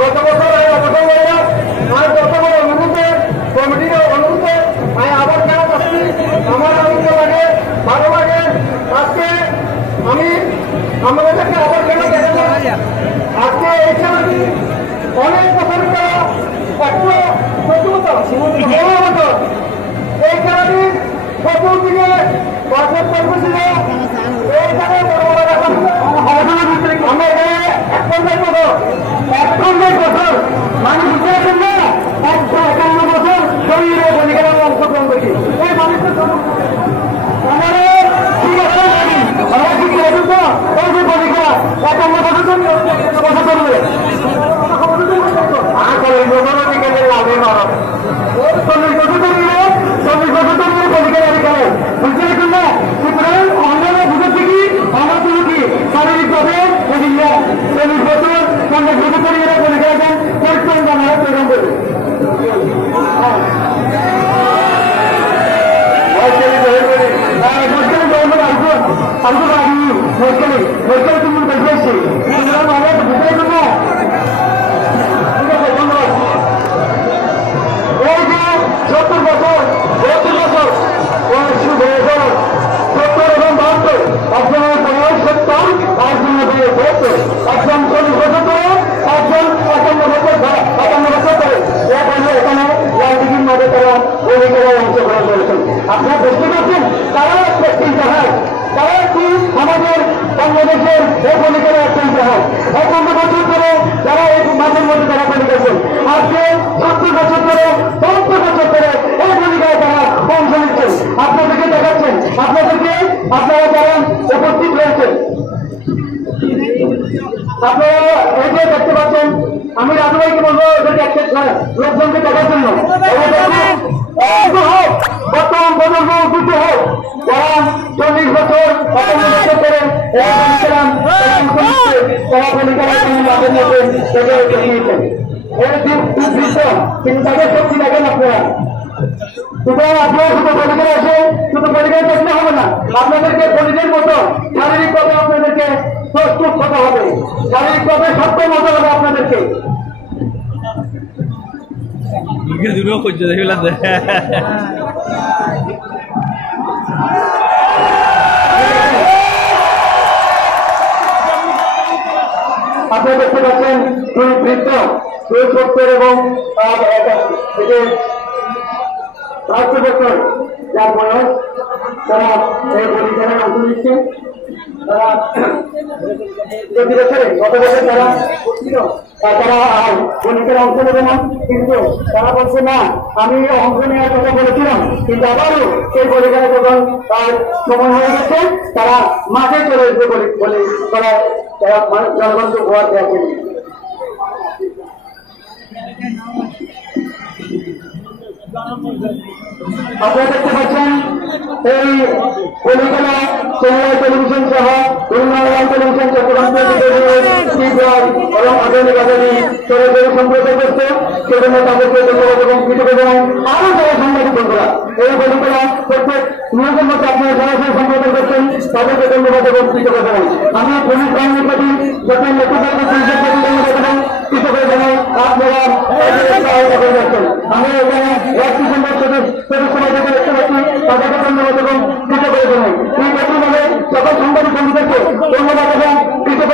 গত বছর অবসর হয়ে আর গত অনুভূতে কমিটির অনুভূতে আমি আবার কেন করছি আমার আনন্দ লাগে ভালো লাগে। আজকে আমি আমাদেরকে আবার কেন দেখেছি আজকে এই খেলাটি অনেক বছর একটু এই খেলাটি প্রথম দিকে বাসের পর্ব ছিল এইখানে বড় বড় আমরা এখানে এক বছর মানুষ বুঝেছেন না 151 বছর শরীরে বলিকেরা অংশগ্রহণ করেছি এই মানুষের আমাদের ঠিক আছে আমরা কি অভিজ্ঞ এই যে বলিকেরা 51 বছর বছর করবে লাভে মারা 40 বছর ধরে 40 বছর ধরে বলিকেরা খেলে বুঝতে না সুতরাং আমরা বুঝেছি কি আমরা শুধু কি শারীরিকভাবে 40 বছর 50 বছর ধরে এরা বলিকেরা দেন পরিশ্রম জানায় প্রেরণ করবে তুমি বেশি আমরা বুঝতে না এই যে 70 বছর 72 বছর 70 এবং 72 একজনের বয়স 70 একজনের বয়স 72 একজন 40 বছর ধরে একজন 51 বছর 51 বছর ধরে এখানে রাজনীতির মধ্যে তারা ভূমিকায় অংশগ্রহণ করেছেন। আপনারা বুঝতে পারছেন তারা একটি জাহাজ তারা একটি আমাদের বাংলাদেশের এই ভূমিকার একটি জাহাজ 51 বছর ধরে যারা এই মাঝের মধ্যে তারা ভূমিকাছেন আজকে 70 বছর ধরে 72 বছর ধরে এই ভূমিকায় তারা অংশ নিচ্ছেন। আপনাদেরকে দেখাচ্ছেন আপনাদেরকে আপনারা যারা উপস্থিত রয়েছেন আপনারা এই যে দেখতে পাচ্ছেন আমি রাজু ভাইকে বলবো লোকজনকে দেখার জন্য বর্তমান প্রজন্ম উদ্বুদ্ধ হোক যারা 40 বছর 51 বছর ধরে কিন্তু তাদের শক্তি দেখেন আপনারা সুতরাং আপনারা শুধু পরিচয় আসে শুধু পরিচয় দেখতে হবে না আপনাদেরকে পরিচয়ের মতো শারীরিকভাবে আপনাদেরকে প্রস্তুত হতে হবে শারীরিকভাবে সক্ষম হতে হবে আপনাদেরকে আপনারা দেখতে পাচ্ছেন দুই বৃদ্ধ 70 এবং 72 বছর যার বয়স তারা এই পরীক্ষায় অংশ নিচ্ছে তারা প্রতি বছরে গত বছর তারা তারা পরীক্ষার অংশ নেবে না কিন্তু তারা বলছে না আমি অংশ নেওয়ার কথা বলেছিলাম কিন্তু আবারও সেই পরীক্ষায় যখন তার সময় হয়ে গেছে তারা মাঠে চলে এসে বলে তারা জনগণকে উপহার দেওয়া আপনারা দেখতে পাচ্ছেন এই কলিকাতা সোমবার টেলিভিশন সহ বিভিন্ন অনলাইন টেলিভিশন চট্টগ্রাম এবং আধুনিক আধুনিক সরাসরি সম্প্রচার করছে সেজন্য তাদেরকে ধন্যবাদ এবং কৃতজ্ঞ জানাই। আরো যারা সাংবাদিক বন্ধুরা এই কলিকাতা প্রত্যেক নিয়োগের মধ্যে আপনারা সরাসরি সম্প্রচার করছেন তাদেরকে ধন্যবাদ এবং কৃতজ্ঞ জানাই। আমি পুলিশ বাহিনীর প্রতি যত নেতৃত্বের পুলিশের প্রতি ধন্যবাদ এবং কৃতজ্ঞ জানাই। আপনারা সহায়তা করে যাচ্ছেন। আমি এখানে রাষ্ট্রীয় সংবাদ সদস্য দেখতে পাচ্ছি তাদেরকে ধন্যবাদ এবং কৃতজ্ঞ জানাই। এই একইভাবে সকল সাংবাদিক বন্ধুদেরকে ধন্যবাদ এবং কৃতজ্ঞ